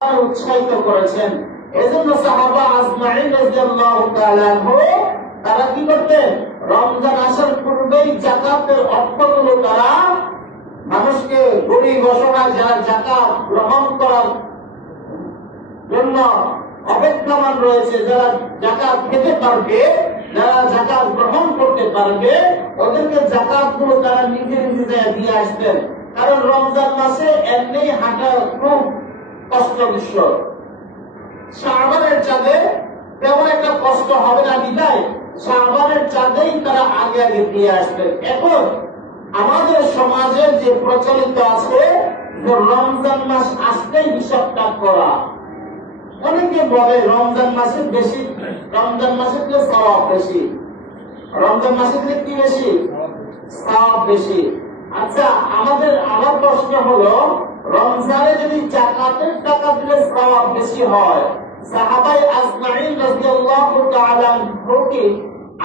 উৎসাহিত করেছেন। এজন্য সাহাবা আজমাইন রাদিয়াল্লাহু তাআলা আনহু তারা কি করতেন, রমজান আসার পূর্বেই যাকাতের অর্থগুলো তারা মানুষকে, গরিব অসহায় যারা যাকাত গ্রহণ করার জন্য অপেক্ষমান রয়েছে, যারা যাকাত খেতে পারবে, যারা যাকাত গ্রহণ করতে পারবে, ওদেরকে যাকাত গুলো তারা নিজে নিজে দিয়ে আসতেন। কারণ রমজান মাসে এমনি হাঁটা খুব কষ্ট বিষয়। শাবানের চাঁদে তেমন একটা কষ্ট হবে না বিধায় শাবানের চাঁদেই তারা আগে আগে দিয়ে আসবেন। এখন আমাদের সমাজে যে প্রচলিত আছে যে রমজান মাস আসলেই হিসাবটা করা, অনেকে বলে রমজান মাসে বেশি, রমজান মাসে সওয়াব বেশি, রমজান মাসে কি বেশি, সওয়াব বেশি। আচ্ছা, আমার প্রশ্ন হলো, রমজানে যদি যাকাতের টাকা দিলে সওয়াব বেশি হয়, সাহাবায়ে আজমাইন রাদিয়াল্লাহু তাআলা আনহু কি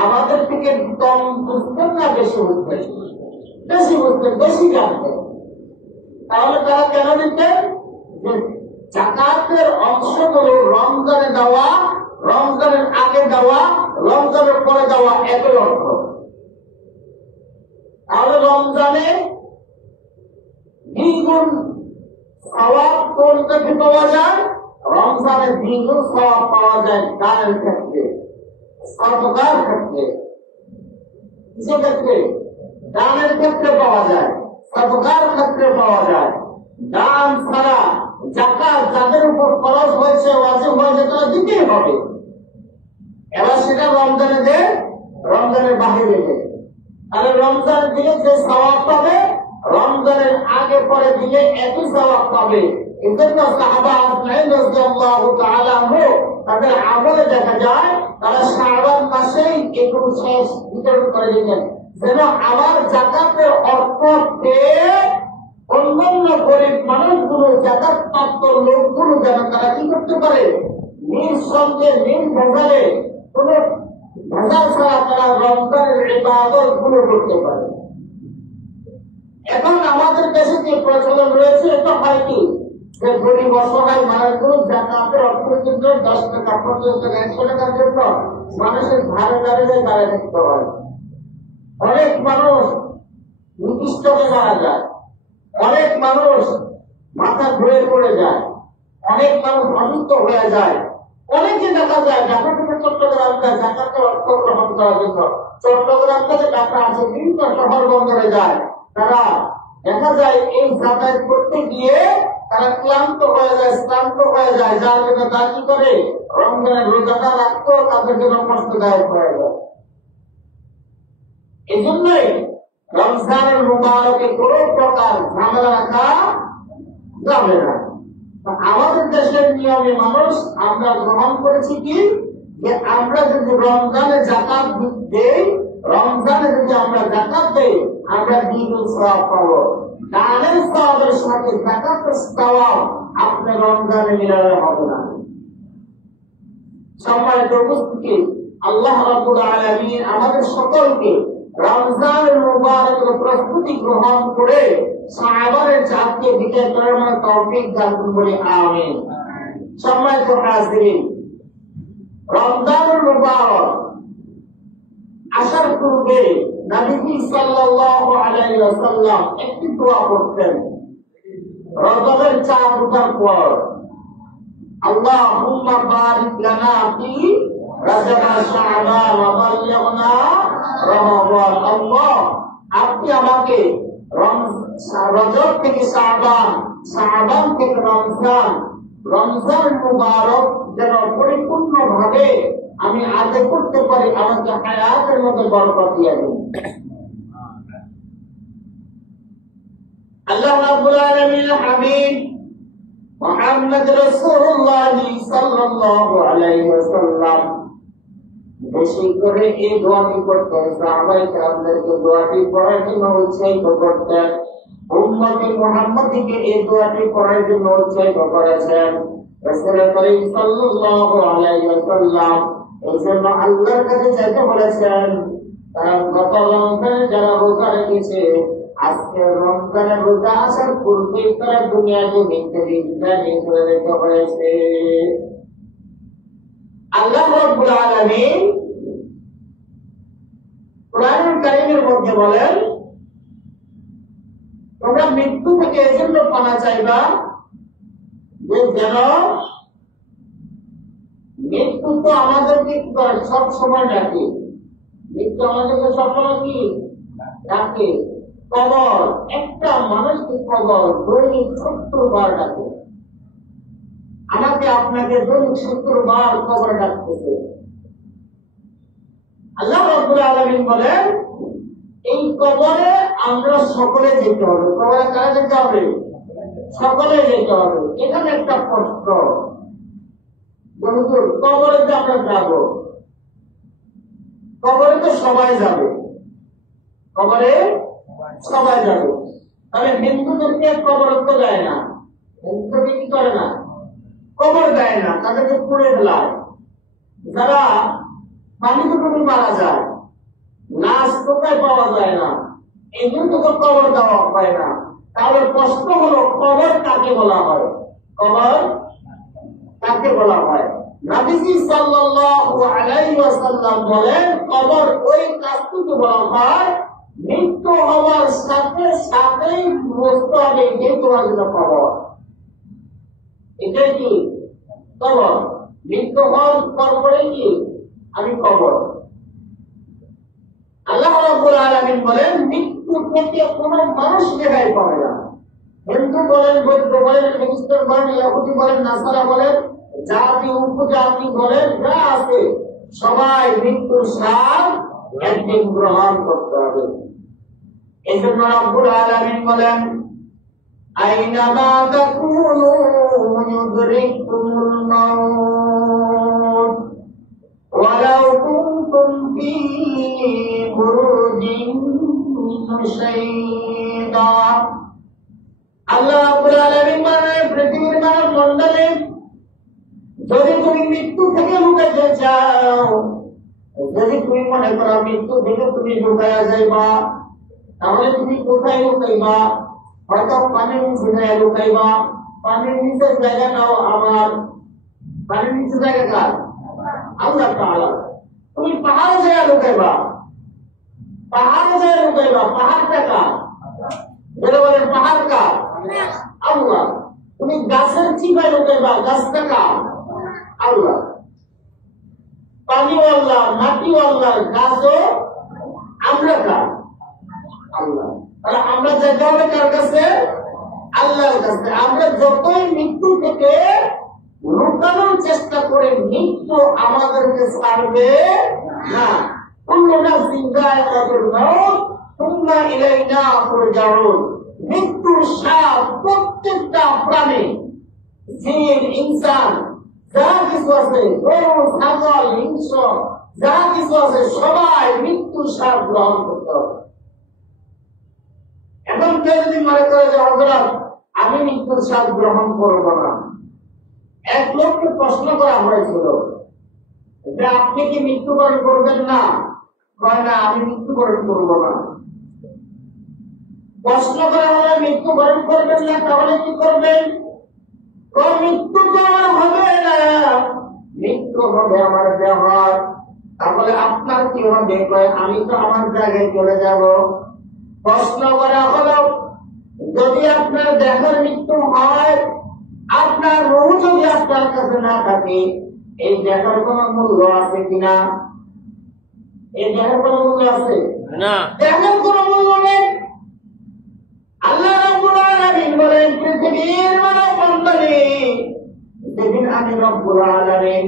আমাদের থেকে কম বুঝতেন না বেশি বুঝতেন? বেশি বুঝতেন, বেশি জানতেন। তাহলে তারা কেন দিতেন? যাকাতের অংশগুলো রমজানে দেওয়া, রমজানের আগে দেওয়া, রমজানের পরে দেওয়া একই অর্থ। তাহলে রমজানে দ্বিগুণ সওয়াব কোনটা পাওয়া যায়? রমজানে দ্বিগুণ সওয়াব পাওয়া যায় দানের ক্ষেত্রে, সাদকার ক্ষেত্রে। কিসের ক্ষেত্রে? দানের ক্ষেত্রে পাওয়া যায়, সাদকার ক্ষেত্রে পাওয়া যায়। দান ছাড়া যাকাত যাদের উপর খরচ হয়েছে, ওয়াজিব হয়েছে, তারা দিতেই হবে। এবার সেটা রমজানে দেয়, রমজানের বাহিরে দেয়। তাহলে রমজানের দিলে যে সওয়াব পাবে, রমজানের আগে পরে দিলে একই সওয়াব পাবে। এজন্য সাহাবা আজমাইন রাদিয়াল্লাহু তাআলা আনহু তাদের আমলে দেখা যায় তারা শাবান মাসেই এগুলো শেষ বিতরণ করে দিতেন, যেন আমার যাকাতের অর্থ পেয়ে অন্যান্য গরিব মানুষগুলো, যাকাত প্রাপ্ত লোকগুলো যেন তারা কি করতে পারে, নিঃসন্দেহে নির্ভেজালে কোন ভেজাল ছাড়া তারা রমজানের ইবাদত গুলো করতে পারে। এখন আমাদের দেশে যে প্রচলন রয়েছে, এটা হয় কি যে গরিব অসহায় মানুষগুলো যাকাতের অর্থের জন্য 10 টাকা, 50 টাকা, 100 টাকার জন্য মানুষের ধারে দাঁড়িয়ে দাঁড়িয়ে থাকতে হয়। অনেক মানুষ নিকৃষ্টকে মারা যায়, অনেক মানুষ মাথা ঘুরে পড়ে যায়, অনেক মানুষ অসুস্থ হয়ে যায়। অনেকে দেখা যায় ঢাকা থেকে চট্টগ্রাম যায় যাকাতের অর্থ গ্রহণ করার জন্য। চট্টগ্রাম থেকে ঢাকা আসে, বিভিন্ন শহর বন্দরে যায়। তারা দেখা যায় এই যাতায়াত করতে গিয়ে তারা ক্লান্ত হয়ে যায়, শ্রান্ত হয়ে যায়, যার জন্য তারা কি করে, রমজানের রোজাটা রাখতো তাদের জন্য কষ্টদায়ক হয়ে যায়। এই জন্যই রমজানের মুবারকে কোনো প্রকার ঝামেলা রাখা যাবে না। আমাদের দেশের নিয়মে মানুষ আমরা গ্রহণ করেছি কি, যে আমরা যদি রমজানে যাকাত দেই, রমজানে যদি আমরা যাকাত দেই, আমরা দ্বিগুণ সওয়াব পাবো। দানের সওয়াবের সাথে যাকাতের সওয়াব আপনি রমজানে মিলালে হবে না। সম্মানিত উপস্থিতি, আল্লাহ রাব্বুল আলামিন আমাদের সকলকে রমজানের মুবারকের প্রস্তুতি গ্রহণ করে শাবানের চাঁদকে বিজয় করার মতো তৌফিক দান করুন, বলি আমিন। সম্মানিত হাজিরিন, রমজানুল মুবারক আসার পূর্বে নবী সাল্লাল্লাহু আলাইহি ওয়াসাল্লাম একটি দোয়া করতেন। রজবের চাঁদ ওঠার পর, আল্লাহুম্মা বারিক লানা ফি রজব শাবান ওয়া বাল্লিগনা রমাদান। আল্লাহ, আপনি আমাকে রজব থেকে শাবান, শাবান থেকে রমজান, রমজান মুবারক যেন পরিপূর্ণ ভাবে আমি আদায় করতে পারি, আমাকে হায়াতের মধ্যে বরকত দিয়ে দিন। আল্লাহ রাব্বুল আলামিন হাবিব মুহাম্মদ রাসূলুল্লাহ সাল্লাল্লাহু আলাইহি ওয়াসাল্লাম বেশি করে এই দোয়াটি করতেন। সাহাবায়ে কেরামদেরকে দোয়াটি পড়ার জন্য উৎসাহিত করতেন। উম্মতে মুহাম্মাদীকে এই দোয়াটি পড়ার জন্য উৎসাহিত করেছেন রাসূল করিম সাল্লাল্লাহু আলাইহি ওয়াসাল্লাম। এই জন্য আল্লাহর কাছে চাইতে বলেছেন, গত রমজানে যারা রোজা রেখেছে আজকে রমজানের রোজা আসার পূর্বেই তারা দুনিয়াতে মৃত্যু বিদায় নিয়ে চলে যেতে হয়েছে। আল্লাহ রাব্বুল আলামিন কোরআনুল কারীমের মধ্যে বলেন, তোমরা মৃত্যু থেকে এজন্য পানা চাইবা যে যেন মৃত্যু তো আমাদেরকে সব সময় ডাকে, মৃত্যু আমাদেরকে সবসময় কি ডাকে। কবর, একটা মানুষকে কবর দৈনিক 70 বার ডাকে। আমাকে আপনাকে দৈনিক 70 বার কবর ডাকতেছে। আল্লাহ রাব্বুল আলামিন বলেন, এই কবরে আমরা সকলে যেতে হবে। কবরে কারা যেতে হবে? সকলে যেতে হবে। এখানে একটা প্রশ্ন, কবরে যে আমরা যাব, কবরে তো সবাই যাবে, কবরে সবাই যাবে। তাহলে হিন্দুদেরকে কবর তো দেয় না, হিন্দুদেরকে কি করে না? কবর দেয় না, তাদেরকে পুড়ে ফেলায়। যারা পানিতে ডুবে মারা যায়, লাশ কোথায় পাওয়া যায় না, এই জন্য তো কবর দেওয়া হয় না। তাহলে প্রশ্ন হলো, কবর কাকে বলা হয়? কবর কাকে বলা হয়? নবীজি সাল্লাল্লাহু আলাইহি ওয়াসাল্লাম বলেন, কবর ওই কাজটিকে বলা হয় মৃত্যু হওয়ার সাথে সাথেই বুঝতে হবে যে তোমার জন্য কবর। এটাই কি কবর? মৃত্যু হওয়ার পরে কি আমি কবর। আল্লাহ রাব্বুল আলামিন বলেন, মৃত্যু থেকে কোনো মানুষ রেহাই পাবে না। হিন্দু বলেন, বৌদ্ধ বলেন, খ্রিস্টান বলেন, ইহুদি বলেন, নাসারা বলেন, জাতি উপজাতি বলেন, যা আছে সবাই মৃত্যুর স্বাদ একদিন গ্রহণ করতে হবে। এই জন্য রাব্বুল আলামিন বলেন, আইনামা তাকুনু ইউদরিকুমুল মাউত ওয়ালাউ কুনতুম ফি বুরুজিন মুশাইয়্যিদা। আল্লাহ রাব্বুল আলামিন বলেন, পৃথিবীর মানব মণ্ডলী, যদি তুমি মৃত্যু থেকে লুকাইতে চাও, যদি তুমি মনে করো মৃত্যু থেকে তুমি লুকাইয়া যাইবা, তাহলে তুমি কোথায় লুকাইবা? হয়তো পানির নিচে জায়গায় লুকাইবা। পানির নিচের জায়গা নাও আমার, পানির নিচে জায়গা কার? আল্লাহ তাআলা। তুমি পাহাড়ে জায়গা লুকাইবা, পাহাড়ে জায়গা লুকাইবা। পাহাড়টা কার? বলে পাহাড় কার? আল্লাহ। তুমি গাছের চিপায় লুকাইবা, গাছটা কার? আল্লাহ। পানিও আল্লাহ, মাটিও আল্লাহ, গাছও আমরা কার? আল্লাহ। তাহলে আমরা যেতে হবে কার কাছে? আল্লাহর কাছে। আমরা যতই মৃত্যু থেকে লুকানোর চেষ্টা করে, মৃত্যু আমাদেরকে ছাড়বে না। কুল্লু নাফসিন যায়িকাতুল মাউত সুম্মা ইলাইনা তুরজাউন। মৃত্যুর স্বাদ প্রত্যেকটা প্রাণী, জিন, ইনসান, যা কিছু আছে, গরু, ছাগল, হিংস, যা কিছু আছে, সবাই মৃত্যুর স্বাদ গ্রহণ করতে হবে। এখন কেউ যদি মনে করে যে হযরত আমি মৃত্যুর স্বাদ গ্রহণ করবো না, এক লোককে প্রশ্ন করা হয়েছিল যে আপনি কি মৃত্যুবরণ করবেন না? কয় না, আমি মৃত্যুবরণ করবো না। প্রশ্ন করা হলে মৃত্যুবরণ করবেন না, তাহলে কি করবেন? মৃত্যু তো আমার হবে না, মৃত্যু হবে আমার দেহর। তাহলে আপনার কি হবে? আমি তো আমার জায়গায় চলে যাব। প্রশ্ন করা হলো, যদি আপনার দেহের মৃত্যু হয়, আপনার রূহ যদি আপনার কাছে না থাকে, এই দেহের কোন মূল্য আছে কিনা? এই দেহের কোন মূল্য আছে না, দেহের কোন মূল্য নেই। আল্লাহ রাব্বুল আলামিন বলেন, পৃথিবীর মানব মণ্ডলী, যেদিন আমি রব্বুল আলামিন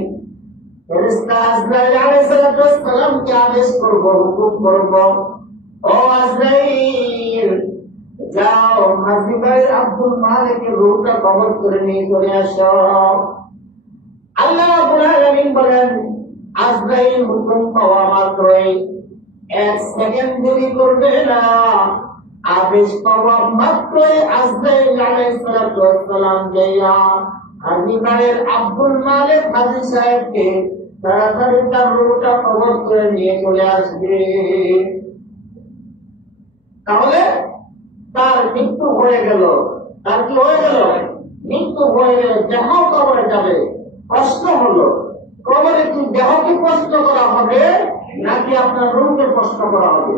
ফেরেশতা আজরাইল আলাইহিস সালামকে আদেশ করব, হুকুম করব, ও আজরাইল যাও হাজী ভাই আব্দুল মালিকের রূহটা কবজ করে নিয়ে চলে আসো। আল্লাহ রাব্বুল আলামিন বলেন, আজরাইল হুকুম পাওয়া মাত্রই 1 সেকেন্ড দেরি করবে না। আদেশ পাওয়া মাত্রই আজরাইল আলাইহিস সালাম যাইয়া হাজী ভাইয়ের আব্দুল মালিক হাজী সাহেবকে তাড়াতাড়ি তার রূহটা কবজ করে নিয়ে চলে আসবে। তাহলে তার মৃত্যু হয়ে গেল, তার কি হয়ে গেল? মৃত্যু হয়ে গেলে দেহ কবরে যাবে। প্রশ্ন হলো, কবরে কি দেহকে প্রশ্ন করা হবে নাকি আপনার রূহকে প্রশ্ন করা হবে?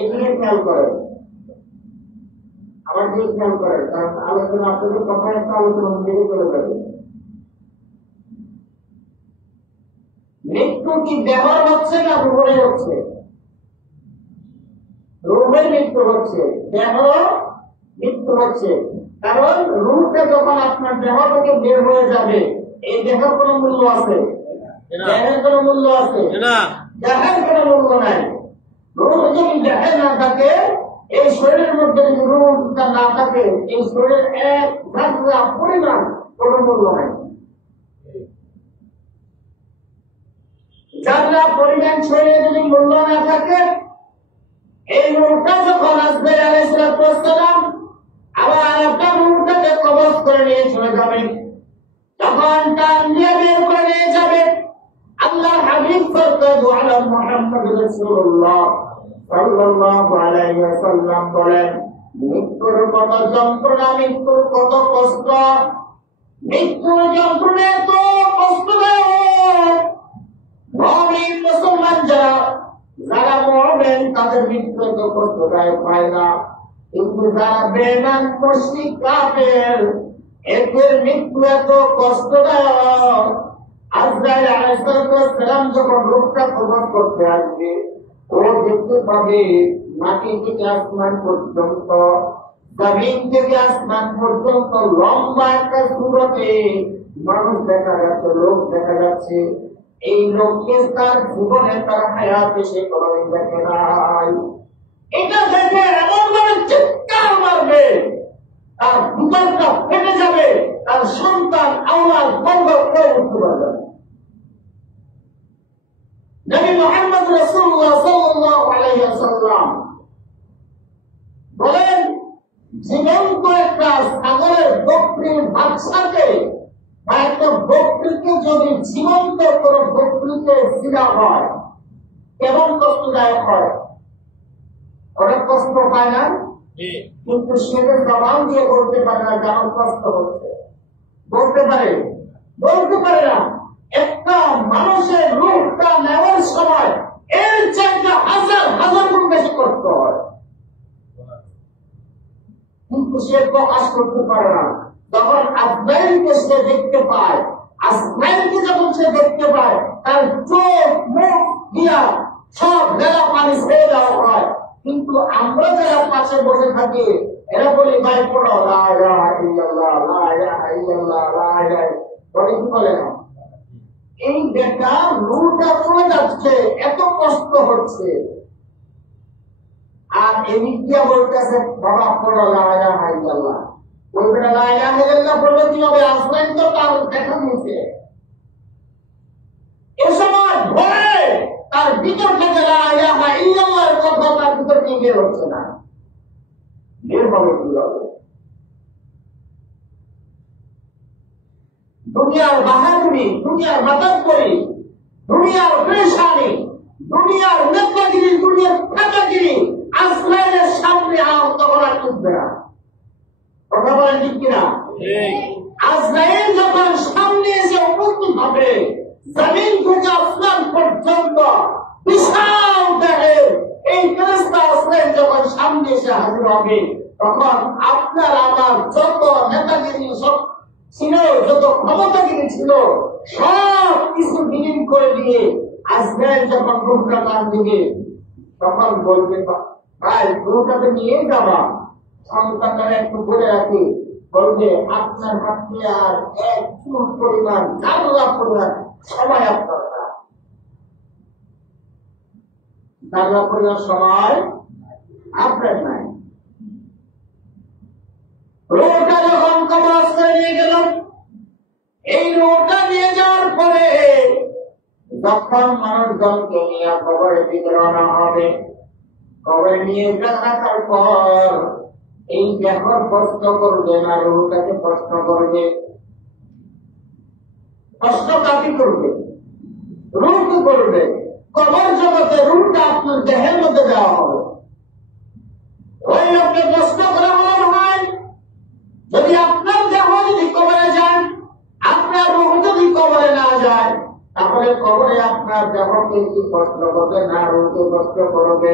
এগুলো খেয়াল করেন, আবার যে খেয়াল করেন, কারণ আলোচনা আপনাদের কথা একটা আলোচনা দেরি করে যাবে। মৃত্যু কি দেহ হচ্ছে না রূহে হচ্ছে? রূহের মৃত্যু হচ্ছে, দেহ মৃত্যু হচ্ছে। কারণ রূহটা যখন আপনার দেহ থেকে বের হয়ে যাবে, এই দেহের কোনো মূল্য আছে? দেহের কোনো মূল্য আছে? দেহের কোনো মূল্য নাই। রূহ যদি দেহে না থাকে, এই শরীরের মধ্যে যদি রূহটা না থাকে, এই শরীরের এক ধারণা পরিমাণ কোনো মূল্য নাই। যারা পরিমাণ শরীরে যদি মূল্য না থাকে, এই রূহটা যখন আসবে আলাইহিস সালাম আবার আপনার রূহটাকে কবজ করে নিয়ে চলে যাবে। যখন টান দিয়ে বের করে নিয়ে যাবে, আল্লাহ হাবিব সাল্লাল্লাহু মুহাম্মদ রাসূলুল্লাহ সাল্লাল্লাহু আলাইহি ওয়াসাল্লাম বলেন, মৃত্যুর কত যন্ত্রণা, মৃত্যুর কত কষ্ট, মৃত্যুর যন্ত্রণা এত কষ্টদায়ক। মুমিন মুসলমান যারা মরবেন তাদের মৃত্যু এত কষ্টদায়ক হয় না, কিন্তু যারা বেঈমান মুশরিক কাফের এদের মৃত্যু এত কষ্টদায়ক। আজরাইল আলাইহিস সালাম যখন রূহটা কবজ করতে আসবে, ও দেখতে পাবে মাটি থেকে আসমান পর্যন্ত, জমিন থেকে আসমান পর্যন্ত লম্বা একটা সুরতে মানুষ দেখা যাচ্ছে, লোক দেখা যাচ্ছে। এই লোককে তার জীবনে তার হায়াতে সে কোনোদিন দেখে নাই। এটা দেখে এমন ভাবে চিৎকার মারবে, তার ভিতরটা ফেটে যাবে, তার সন্তান আওলাদ বন্ধ করে উঠতে পারবে। নবী মুহাম্মদ রাসূলুল্লাহ সাল্লাল্লাহু আলাইহি ওয়াসাল্লাম বলেন, জীবন্ত একটা ছাগলের বকরির বাচ্চাকে বা একটা বকরিকে যদি জীবন্ত কোন বকরিকে ছিঁড়া হয়, কেমন কষ্টদায়ক হয়? অনেক কষ্ট পায় না? কিন্তু সেটা জবান দিয়ে বলতে পারে না যেমন কষ্ট হচ্ছে। বলতে পারে? বলতে পারে না। একটা মানুষের রূহটা নেওয়ার সময় এর চাইতে হাজার হাজার গুণ বেশি কষ্ট হয়, কিন্তু সে প্রকাশ করতে পারে না। যখন আজরাইলকে সে দেখতে পায়, আজরাইলকে যখন সে দেখতে পায়, তার চোখ মুখ দিয়া সব ভেলা পানি ছেড়ে দেওয়া হয়। কিন্তু আমরা যারা পাশে বসে থাকি, এরা বলি ভাই পড়ো লা ইলাহা ইল্লাল্লাহ, লা ইলাহা ইল্লাল্লাহ, লা ইলাহা, বলে কি বলে না? এই বেটা রূহটা চলে যাচ্ছে, এত কষ্ট হচ্ছে, আর এদিক দিয়ে বলতেছে বাবা পড়ো লা ইলাহা ইল্লাল্লাহ। ওই বেটা লা ইলাহা ইল্লাল্লাহ বললে কি হবে? আসলেন তো তার দেখা নিছে। এ সময় ভয়ে তার ভিতর থেকে লা ইলাহা ইল্লাল্লাহর কথা তার ভিতর থেকে বের হচ্ছে না। বের হবে কিভাবে? দুনিয়ার বাহাদুরি, দুনিয়ার মাতাব্বরি, দুনিয়ার পেরেশানি, দুনিয়ার নেতাগিরি, দুনিয়ার নেতাগিরি আজরাইলের সামনে তখন আর উঠবে না। কথা বলেন ঠিক কিনা? আজরাইল যখন সামনে এসে উপস্থিত হবে, জমিন থেকে আসমান পর্যন্ত বিশাল দেহের এই ফেরেশতা আজরাইল যখন সামনে এসে হাজির হবে, তখন আপনার আমার যত নেতাগিরি সব ছিল, যত ক্ষমতাগিরি ছিল, সব কিছু বিলীন করে দিয়ে আজরাইল যখন রূহটা টান দিবে, তখন বলবে ভাই রূহটাকে নিয়ে যাবা, সন্তানটা একটু বলে রাখি, বলবে আপনার হাতে আর এক চুল পরিমাণ, জানলা পরিমাণ সময় আপনার না, জানলা পরিমাণ সময় আপনার নাই। রোটা যখন কবজ করে নিয়ে গেল, এই রোটা নিয়ে যাওয়ার পরে যখন মানুষজনকে নিয়ে কবরের দিকে রওনা হবে, কবরে নিয়ে রাখার পর এই দেহ প্রশ্ন করবে না, রূহটাকে প্রশ্ন করবে। প্রশ্ন কাকে করবে? রূহকে করবে। কবর জগতে রূপটা আপনার দেহের মধ্যে দেওয়া হবে। ওই লোককে প্রশ্ন করা হলো, ভাই যদি আপনার দেহ যদি কবরে যায়, আপনার রূহ যদি কবরে না যায়, তাহলে কবরে আপনার দেহকে কি কষ্ট করবে না রূহকে কষ্ট করবে?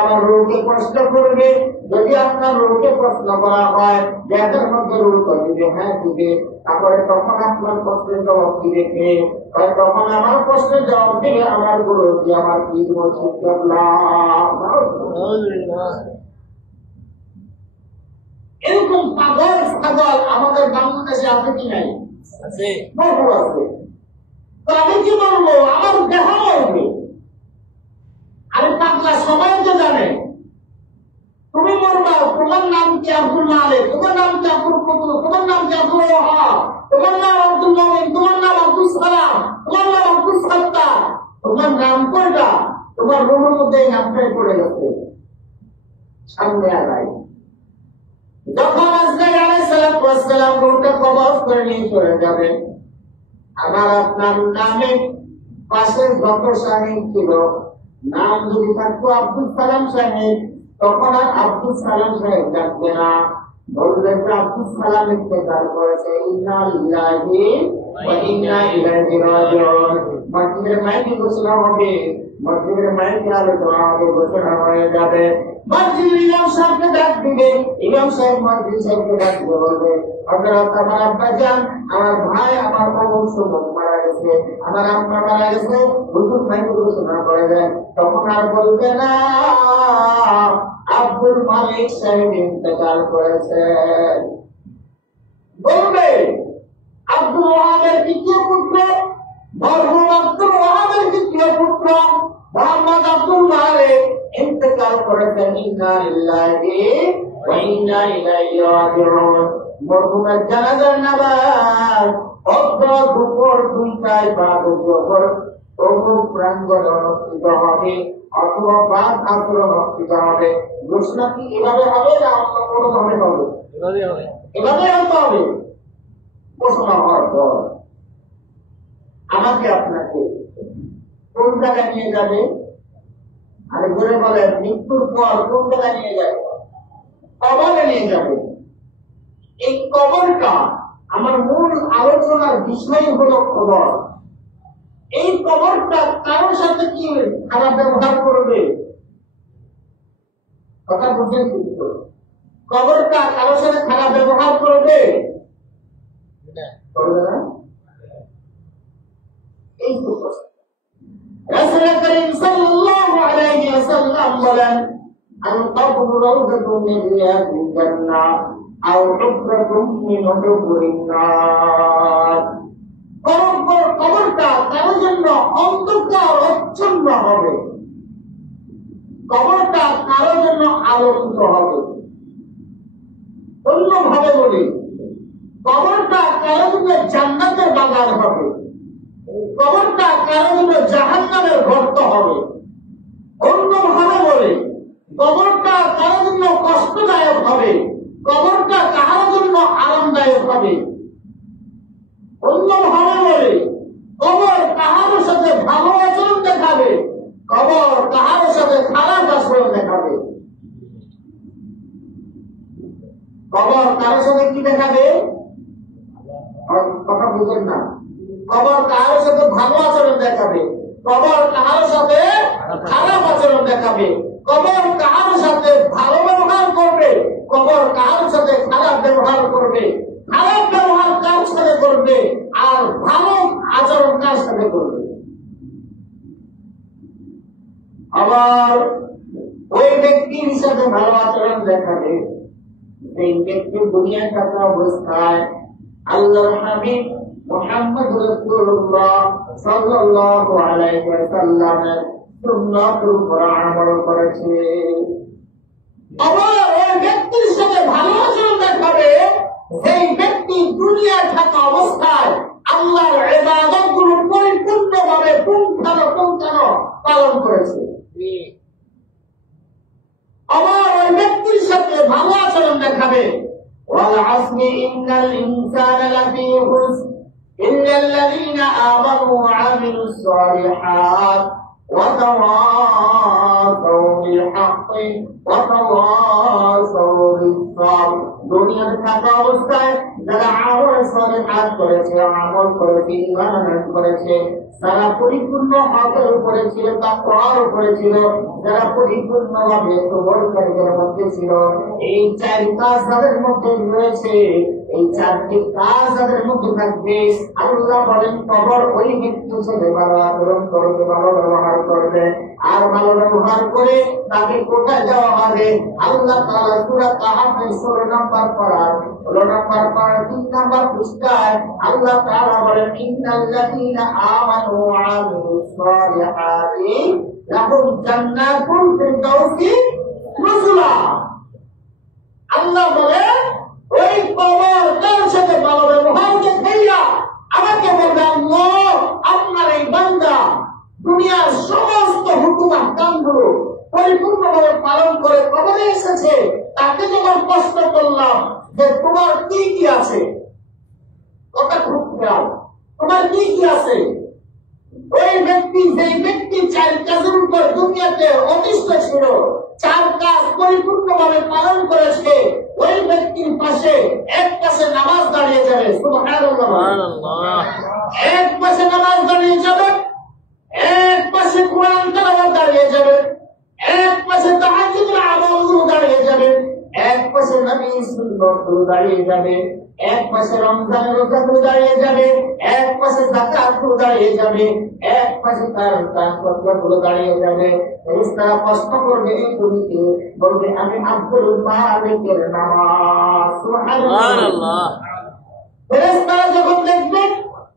আমার রূহকে কষ্ট করবে। যদি আপনার রূহকে প্রশ্ন করা হয় দেহের মধ্যে রূহ দিবে, হ্যাঁ দিবে, তারপরে তখন আপনার প্রশ্নের জবাব দিবে কে? তখন আমার প্রশ্নের জবাব দিবে আমার গুরু, কি আমার কি এরকম পাগল পাগল আমাদের বাংলাদেশে আছে কি নাই? আছে। তো আমি কি বলবো, আমার দেহ মরবে। আরে পাগলা সবাই তো জানে তুমি মরবা। তোমার নাম কি আব্দুল মালিক, তোমার নাম কি আব্দুল কুতুব, তোমার নাম কি আব্দুল ওয়াহাব, তোমার নাম আব্দুল মুমিন, তোমার নাম আব্দুল সালাম, তোমার নাম আব্দুল সাত্তার, তোমার নাম কোনটা? তোমার রুমের মধ্যে এই নামটাই পড়ে গেছে, সামনে আগাই। যখন আজরাইল আলাইহিস সালাম রূহটা কবজ করে নিয়ে চলে যাবে, আমার আপনার নামে পাশে যত সাহেব ছিল, নাম যদি থাকতো আব্দুল সালাম সাহেব, তখন আর আব্দুল সালাম সাহেব ডাকবে না, বলবে যে আব্দুল সালাম ইন্তেকাল করেছে, ইন্না লিল্লাহি ওয়া ইন্না ইলাইহি রাজিউন। মসজিদের মাইকে ঘোষণা হবে, মসজিদের মাইকে আলোচনা হবে, ঘোষণা হয়ে যাবে। মসজিদের ইমাম সাহেবকে ডাক দিবে, ইমাম সাহেব মসজিদ সাহেবকে ডাক দিয়ে বলবে, হযরত আমার আব্বাজান, আমার ভাই, আমার অমুক সমুক মারা গেছে, আমার আম্মা মারা গেছে, হুজুর মাইকে ঘোষণা করে দেন। তখন আর বলবে না আব্দুল মালিক সাহেব ইন্তেকাল করেছে, বলবে আব্দুল ওয়াহাবের দ্বিতীয় পুত্র, মরহুম আব্দুল ওয়াহাবের দ্বিতীয় পুত্র মোহাম্মদ আব্দুল মালিক ইন্তেকাল করেছেন, ইন্না লিল্লাহি ওয়া ইন্না ইলাইহি রাজিউন। মরহুমের জানাজার নামাজ অদ্র দুপুর 2টায় বা দুপুর অমুক প্রাঙ্গণে অনুষ্ঠিত হবে, অথবা বাদ আসর অনুষ্ঠিত হবে। ঘোষণা কি এভাবে হবে না অন্য কোনো ভাবে হবে? এভাবে হবে। ঘোষণা হওয়ার পর আমাকে আপনাকে কোন জায়গায় নিয়ে যাবে? আরে ঘুরে বলেন, মৃত্যুর পর কোন জায়গায় নিয়ে যাবে? কবরে নিয়ে যাবে। এই কবরটা আমার মূল আলোচনার বিষয় হলো কবর। এই কবরটা কারোর সাথে কি খারাপ ব্যবহার করবে? কথা বুঝে কিন্তু কবরটা কারোর সাথে খারাপ ব্যবহার করবে না? এই তো রাসূল করিম সাল্লাল্লাহু আলাইহি ওয়াসাল্লাম বলেন, আল কবরু রাউযাতুম মিন রিয়াদিল জান্নাহ আও হুফরাতুম মিন হুফুরিন নার। কবরটা কারোর জন্য অন্ধকার আচ্ছন্ন হবে, কবরটা কারোর জন্য আলোকিত হবে। অন্যভাবে বলি, কবরটা কারোর জন্য জান্নাতের বাগান হবে, কবরটা কারোর জন্য জাহান্নামের গর্ত হবে। অন্যভাবে বলি, কবরটা কারোর জন্য কষ্টদায়ক হবে, কবরটা কারোর জন্য আরামদায়ক হবে। অন্যভাবে বলি, কবর কাহারোর সাথে ভালো আচরণ দেখাবে, কবর কাহারোর সাথে খারাপ আচরণ দেখাবে। কবর কারোর সাথে কি দেখাবে? কথা বুঝেন না। কবর কারোর সাথে ভালো আচরণ দেখাবে, কবর কারোর সাথে খারাপ আচরণ দেখাবে। কবর কারোর সাথে ভালো ব্যবহার করবে, কবর কারোর সাথে খারাপ ব্যবহার করবে। খারাপ ব্যবহার কার সাথে করবে আর ভালো আচরণ কার সাথে করবে? আবার ওই ব্যক্তির সাথে ভালো আচরণ দেখাবে সেই ব্যক্তি দুনিয়ায় থাকা অবস্থায় আল্লাহর হাবিব মুহাম্মদ রাসূলুল্লাহ সাল্লাল্লাহু আলাইহি ওয়াসাল্লামের সুন্নাতের উপর আমল করেছে। আবার ওই ব্যক্তির সাথে ভালো আচরণ দেখাবে সেই ব্যক্তি দুনিয়ায় থাকা অবস্থায় আল্লাহর ইবাদতগুলো পরিপূর্ণভাবে পুঙ্খানুপুঙ্খানু পালন করেছে। আবার ওই ব্যক্তির সাথে ভালো আচরণ দেখাবে, ওয়াল আসরি ইন্নাল ইনসানা লাফী খুসর ইল্লাল্লাযীনা আমানু ওয়া আমিলুস সালিহাত وتواصوا بالحق وتواصوا بالصبر। দুনিয়াতে থাকা অবস্থায় যারা আমল সালেহাত করেছে, আমল করেছে, ঈমান করেছে, যারা পরিপূর্ণ হকের উপরে ছিল, তাকওয়ার উপরে ছিল, যারা পরিপূর্ণভাবে সবরকারীদের মধ্যে ছিল, এই চার কাজ যাদের মধ্যে রয়েছে, এই চারটি কাজ যাদের মধ্যে থাকবে, আল্লাহ বলেন কবর ওই ব্যক্তি ছেলে ভালো আচরণ করবে, ভালো ব্যবহার করবে, আর ভালো ব্যবহার করে তাকে কোথায় দেওয়া হবে? আল্লাহ তাআলা সূরা কাহাফের 16 নম্বর পারার 3 নম্বর পৃষ্ঠায় আল্লাহ তাআলা বলেন ইন্নাল্লাযীনা আমানু ওয়া আমিলুস সালিহাতি লাহুম জান্নাতুল ফিরদাউসি নুজুলা। আল্লাহ বলে ওই কবর তার সাথে ভালো ব্যবহার দেখাইয়া আমাকে বলবে আল্লাহ আপনার এই বান্দা দুনিয়ার সমস্ত হুকুম আহকামগুলো পরিপূর্ণভাবে পালন করে কবরে এসেছে, তাকে যখন প্রশ্ন করলাম যে তোমার কি কি আছে, কথা খুব খেয়াল, তোমার কি কি আছে, ওই ব্যক্তি যেই ব্যক্তি 4 কাজের উপর দুনিয়াতে অতিষ্ঠ ছিল, 4 কাজ পরিপূর্ণভাবে পালন করেছে, ওই ব্যক্তির পাশে এক পাশে নামাজ দাঁড়িয়ে যাবে, সুবহানাল্লাহ, এক পাশে নামাজ দাঁড়িয়ে যাবে, এক পাশে কোরআন তেলাওয়াত দাঁড়িয়ে যাবে, এক পাশে তাহাজ্জুদের আমলগুলো দাঁড়িয়ে যাবে, এক পাশে নবীর সুন্নাতগুলো দাঁড়িয়ে যাবে, এক পাশে রমজানের রোজাগুলো দাঁড়িয়ে যাবে, এক পাশে যাকাতগুলো দাঁড়িয়ে যাবে, এক পাশে তার তাকওয়াগুলো দাঁড়িয়ে যাবে। ফেরেশতারা প্রশ্ন করবে তুমি কে? বলবে আমি আব্দুল মালিকের নামাজ। সুবহানাল্লাহ। ফেরেশতারা যখন দেখবেন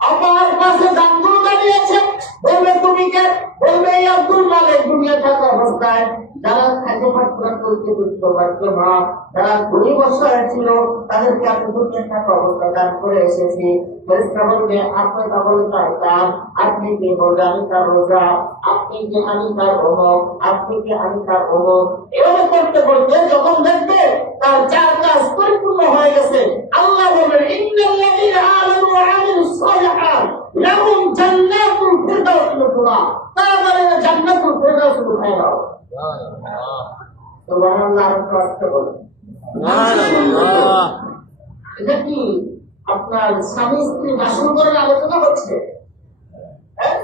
আমার পাশে জানগুলো দাঁড়িয়েছে, বলবে তুমি কে? বলবে এই আব্দুল মালিক দুনিয়া থাকা অবস্থায় যারা খাদ্য পাত্রা করতে বুঝতে পারত না, যারা 2 বছর ছিল, তাদেরকে আমি দুনিয়া থাকা অবস্থায় দান করে এসেছি। ফেরেশতা বলবে আপনি তা বলে তার কাজ, আপনি কি? বলবে আমি তার রোজা, আপনি কি? আমি তার অমুক, আপনি কি? আমি তার অমুক। এভাবে করতে করতে যখন দেখবে তার 4 কাজ পরিপূর্ণ হয়ে গেছে, আল্লাহ বলবেন ইন্নাল্লাযীনা আমানু ওয়া আমিলুস সালিহাত লাহুম জান্নাতুল ফিরদাউসি নুজুলা। তারা বলে জান্নাতুল ফিরদাউসি উঠায় দাও। সুবহানাল্লাহ। সুবহানাল্লাহ। এটা কি আপনার স্বামী স্ত্রী বাসন করে আলোচনা হচ্ছে?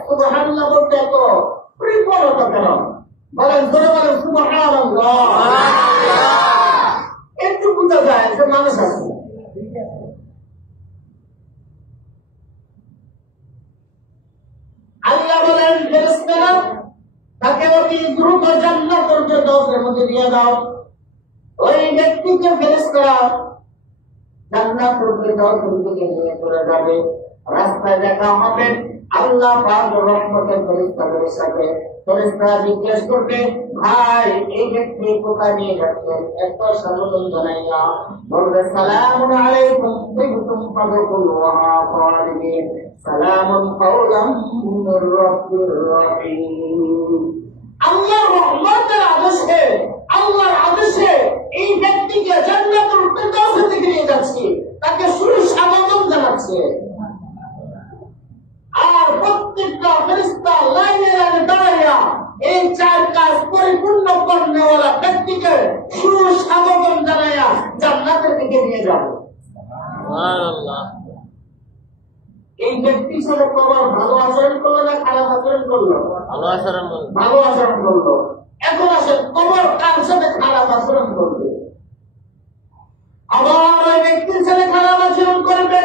সুবহানাল্লাহ বলতে এত পরিপূর্ণতা কেন? বলেন ধরে বলেন সুবহানাল্লাহ। একটু বুঝা যায় যে মানুষ আছে। আল্লাহ বলেন ফেরেশতারা তাকে অতি দ্রুত জান্নাতের ফেরদাউসের মধ্যে দিয়ে দাও। ওই ব্যক্তিকে ফেরেশতারা জান্নাতের ফেরদাউসের দিকে নিয়ে চলে যাবে। রাস্তায় দেখা হবে আল্লাহ পাক রহমতের ফেরেশতাদের সাথে। ফেরেশতারা জিজ্ঞেস করবে ভাই এই ব্যক্তি কোথায় নিয়ে যাচ্ছেন? এত স্বাগতম জানাইয়া বলবে সালামুন আলাইকুম তিবতুম ফাদখুলুহা খালিদিন সালামুন কাওলাম মির রাব্বির রহিম। আল্লাহর রহমতের আদেশে, আল্লাহর আদেশে এই ব্যক্তিকে জান্নাতুল ফিরদাউসের দিকে নিয়ে যাচ্ছি, তাকে সুস্বাগতম জানাচ্ছে। আর প্রত্যেকটা ফেরেশতা লাইনে লাইনে দাঁড়াইয়া এই 4 কাজ পরিপূর্ণ করনেওয়ালা ব্যক্তিকে সুস্বাগতম জানাইয়া জান্নাতের দিকে নিয়ে যাবে। সুবহানাল্লাহ। এই ব্যক্তি সাথে কবর ভালো আচরণ করলো না খারাপ আচরণ করলো? ভালো আচরণ করলো। ভালো আচরণ করলো। এখন আসে কবর কার সাথে খারাপ আচরণ করবে? আবার ওই ব্যক্তির সাথে খারাপ আচরণ করবে।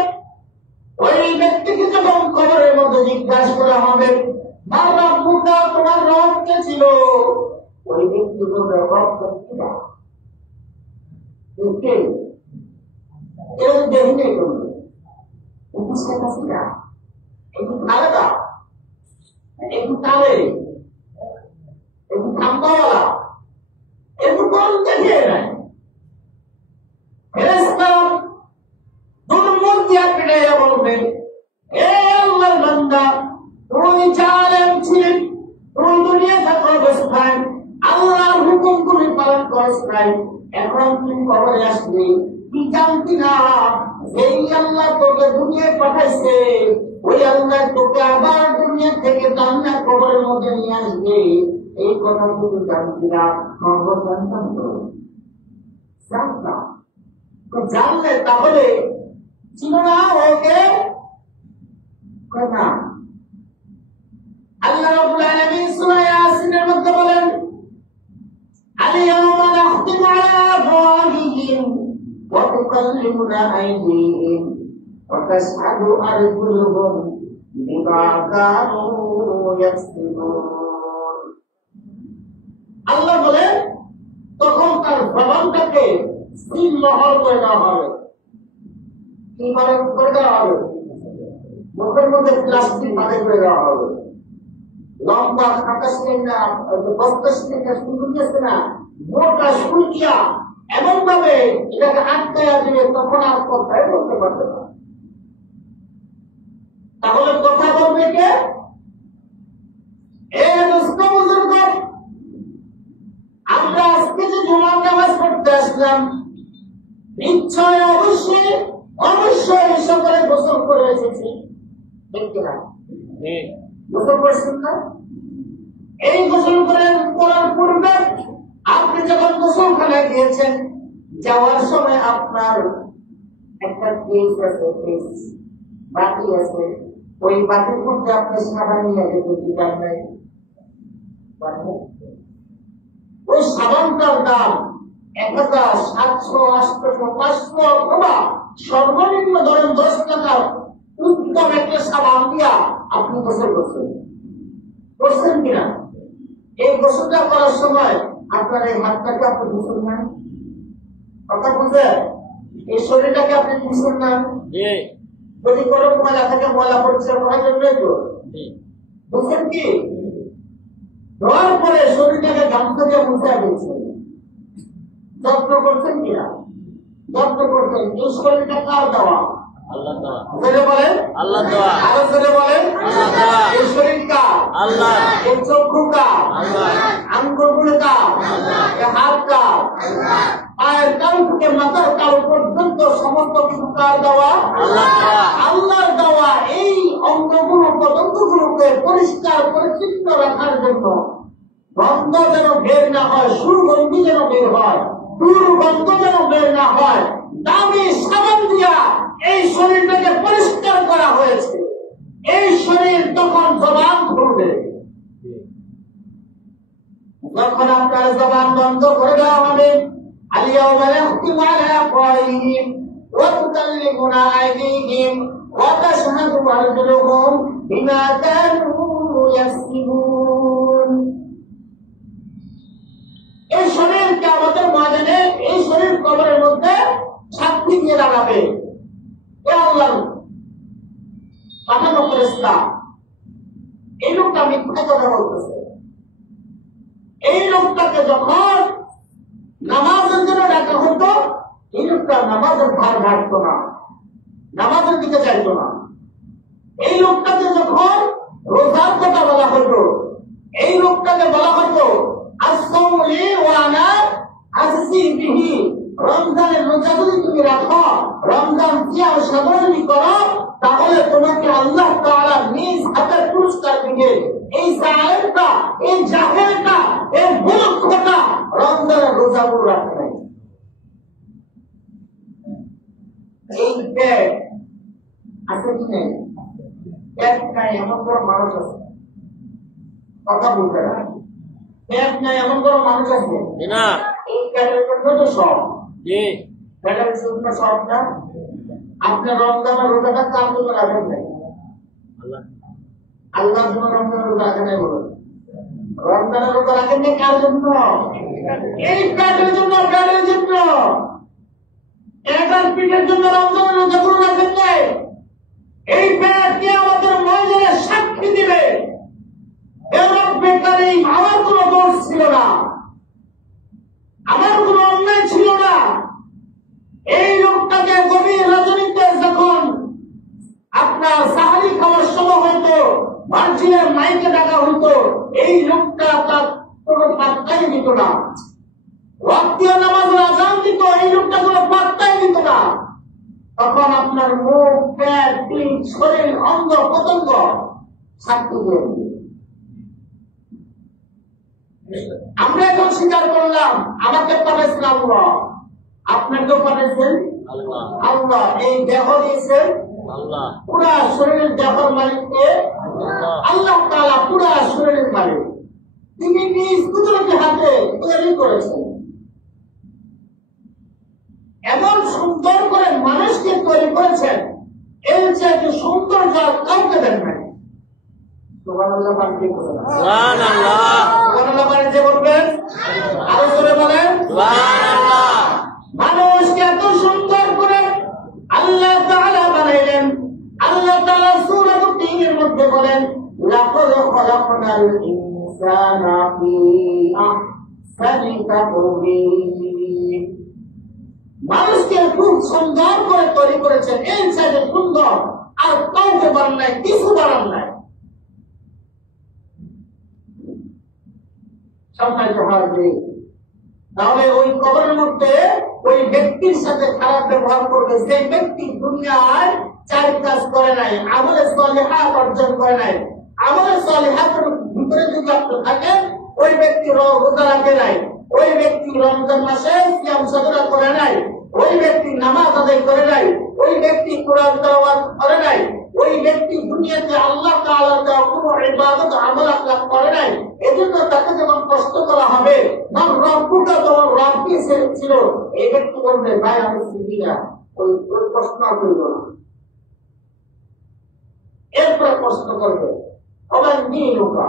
ওই ব্যক্তিকে যখন কবরের মধ্যে জিজ্ঞাসা করা হবে বাবা মুখা তোমার রব কে ছিল? ওই ব্যক্তি বলবে রব কিনা কে? এর দেহিনে করবে একটু সেটা একটু খালেদা, একটু কালে, একটু খাম্বাওয়ালা, একটু কম দেখে নেয়। ফেরেশতা দুর্মুখ দিয়া পিড়াইয়া বলবে এ আল্লাহর বান্দা তুমি জালেম ছিলেন, তুমি দুনিয়া থাকা অবস্থায় আল্লাহর হুকুমগুলি পালন করিস নাই, এখন তুমি কবরে আসলি কি জানতি না যেই আল্লাহ তোকে দুনিয়ায় পাঠাইছে ওই আল্লাহ তোকে আবার দুনিয়া থেকে জান্নাত কবরের মধ্যে নিয়ে আসবে, এই কথা কিন্তু জানতি না? জানতাম তো, জানতাম তো, জানলে তাহলে ছিল না ওকে না। আল্লাহ রাব্বুল আলামিন সূরা ইয়াসিনের মধ্যে বলেন, আল-ইয়াওমা নাখতিমু আলা আফওয়াহিহিম ওয়া তুকাল্লিমুনা আইদিহিম ওয়া তাশহাদু আরজুলুহুম বিমা কানু ইয়াকসিবুন। আল্লাহ বলেন তখন তার জবানটাকে সিল মোহর করে দেওয়া হবে। কি করে দেওয়া হবে? মুখের মধ্যে প্লাস্টিক বাঁধে করে দেওয়া হবে। লম্বা খাতা সিলিং না, বস্তা সিলিং না, সুন্দর আছে না, মোটা সুলকিয়া এমন ভাবে এটাকে আটকায়া দিলে তখন আর কথাই বলতে পারবে না। তাহলে কথা বলবে কে? আমরা আজকে যে জুমার নামাজ পড়তে আসলাম, নিশ্চয় অবশ্যই অবশ্যই সকলে গোসল করে এসেছি, দেখতে না? গোসল করেছেন না? এই গোসল করার পূর্বে আপনি যখন গোসলখানায় গিয়েছেন, যাওয়ার সময় আপনার একটা কেস আছে, কেস বাটি আছে, ওই বাটির মধ্যে আপনি সাবান নিয়ে গেছেন, দোকান নাই, ওই সাবানটার দাম 1000, 700, 800, 500 অথবা সর্বনিম্ন ধরেন 10 টাকার উত্তম একটা সাবান দিয়া আপনি গোসল করছেন, করছেন কিনা? এই গোসলটা করার সময় আপনার এই হাতটাকে আপনি ধুছেন না? কথা বুঝলেন? এই শরীরটাকে আপনি ধুছেন না? যদি কোনো ময়লা থাকে ময়লা পরিষ্কার করার জন্যই তো ধুছেন কি? ধোয়ার পরে শরীরটাকে গামছা দিয়ে মুছে দিয়েছেন, যত্ন করছেন কিনা? যত্ন করছেন। এই শরীরটা কার দেওয়া? আল্লাহ দেওয়া। বলেন আল্লাহ দেওয়া। আরো জোরে বলেন আল্লাহ দেওয়া। এই শরীর কার? আল্লাহ। এই চক্ষু কার? আল্লাহ। আঙ্গুলগুলো কার? আল্লাহ। এই হাত কার? আল্লাহ। পায়ের কাল থেকে মাথার কাল পর্যন্ত সমস্ত কিছু কার দেওয়া? আল্লাহ দেওয়া। আল্লাহর দেওয়া। এই অঙ্গগুলো পতঙ্গগুলোকে পরিষ্কার পরিচ্ছন্ন রাখার জন্য গন্ধ যেন বের না হয়, সুগন্ধি যেন বের হয়, দুর্গন্ধ যেন বের না হয়, দামি সাবান দিয়া এই শরীরটাকে পরিষ্কার করা হয়েছে। এই শরীর তখন জবান খুলবে। যখন আপনার জবান বন্ধ করে দেওয়া হবে, আল-ইয়াওমা নাখতিমু আলা আফওয়াহিহিম ওয়া তুকাল্লিমুনা আইদিহিম ওয়া তাশহাদু আরজুলুহুম বিমা কানু ইয়াকসিবুন। এই শরীরকে আমাদের ময়দানে, এই শরীর কবরের মধ্যে সাক্ষী দিয়ে দাঁড়াবে। আল্লাহ পাঠানো ফেরেশতা এই লোকটা মিথ্যা কথা বলতেছে। এই লোকটাকে যখন নামাজের জন্য ডাকা হতো, এই লোকটা নামাজের ধার ধারতো না, নামাজের দিকে চাইতো না। এই লোকটাকে যখন রোজার কথা বলা হতো, এই লোকটাকে বলা হতো আসসাউলি ওয়া আনা আসি বিহি, রমজানের রোজা যদি তুমি রাখো, রমজান সিয়াম সাধনা করো, তাহলে তোমাকে আল্লাহ তাআলা নিজ হাতে পুরস্কার দিবে। এই জায়েরটা, এই জাহেলটা, এই মূর্খটা রমজানের রোজাগুলো রাখে নাই। এই পেট আছে কি নেই? পেট নাই এমন কোনো মানুষ আছে? কথা বলতে না। পেট নাই এমন কোনো মানুষ আছে না? এই পেটের জন্য তো সব। জি, পেটের জন্য সব না। আপনি রমজানের রোজাটা কার জন্য রাখেন নাই? আল্লাহ। আল্লাহর জন্য রমজানের রোজা রাখেন নাই বলুন। রমজানের রোজা রাখেন নাই কার জন্য? এই পেটের জন্য, পেটের জন্য। এটার পিঠের জন্য রমজানের রোজাগুলো রাখেন নাই। এই পেটকে আমাদের ময়দানে সাক্ষী দিবে, আমার কোনো দোষ ছিল না, আমার কোনো অন্যায় ছিল না। এই লোকটাকে গভীর রজনীতে যখন আপনার সাহারি খাওয়ার সময় হইতো, মার্জিনের মাইকে ডাকা হইতো, এই লোকটা তার কোনো পাত্তাই দিত না। ওয়াক্তীয় নামাজের আযান দিত, এই লোকটা কোনো পাত্তাই দিত না। তখন আপনার মুখ, পেট, পিঠ, শরীর, অঙ্গ প্রত্যঙ্গ সাক্ষী দিয়ে দিবে। আমরা এখন স্বীকার করলাম আমাকে পাঠাইছেন আল্লাহ, আপনাকেও পাঠাইছেন আল্লাহ, এই দেহ দিয়েছেন আল্লাহ, পুরা শরীরের দেহর মালিককে আল্লাহ তাআলা, পুরা শরীরের মালিক। তিনি নিজ কুদরতি হাতে তৈরি করেছেন, এমন সুন্দর করে মানুষকে তৈরি করেছেন, এর চাইতে সুন্দর যা কাউকে দেন নাই। সুবহানাল্লাহ, সুবহানাল্লাহ, সুবহানাল্লাহ বাড়িতে বলবেন, আরো জোরে বলেন সুবহানাল্লাহ। মানুষকে এত সুন্দর করে আল্লাহ তাআলা বানাইলেন। আল্লাহ তাআলা সূরা তিনের মধ্যে বলেন, লাকাদ খালাকনাল ইনসানা ফি আহসানি তাকওয়িম। মানুষকে খুব সুন্দর করে তৈরি করেছেন, এর চাইতে সুন্দর আর কাউকে বানান নাই, কিছু বানান নাই। তাহলে ওই কবরের মধ্যে ওই ব্যক্তির সাথে খারাপ ব্যবহার করবে যে ব্যক্তি দুনিয়ায় 4 কাজ করে নাই, আমলে সালিহাত অর্জন করে নাই। আমলে সালিহাতের ভিতরে যদি আপনি থাকেন, ওই ব্যক্তি রোজা রাখে নাই, ওই ব্যক্তি রমজান মাসে সিয়াম সাধনা করে নাই, ওই ব্যক্তি নামাজ আদায় করে নাই, ওই ব্যক্তি কোরআন তেলাওয়াত করে নাই, ওই ব্যক্তি দুনিয়াতে আল্লাহ তাআলার দেওয়া কোনো ইবাদত আমল আখলাক করে নাই। এজন্য তাকে যখন প্রশ্ন করা হবে, মান রব্বুকা, তোমার রব কি ছিল, এই ব্যক্তি বলবে, ভাই আমি চিনি না, ওই প্রশ্ন করব না। এরপর প্রশ্ন করবে, আমার দীনুকা,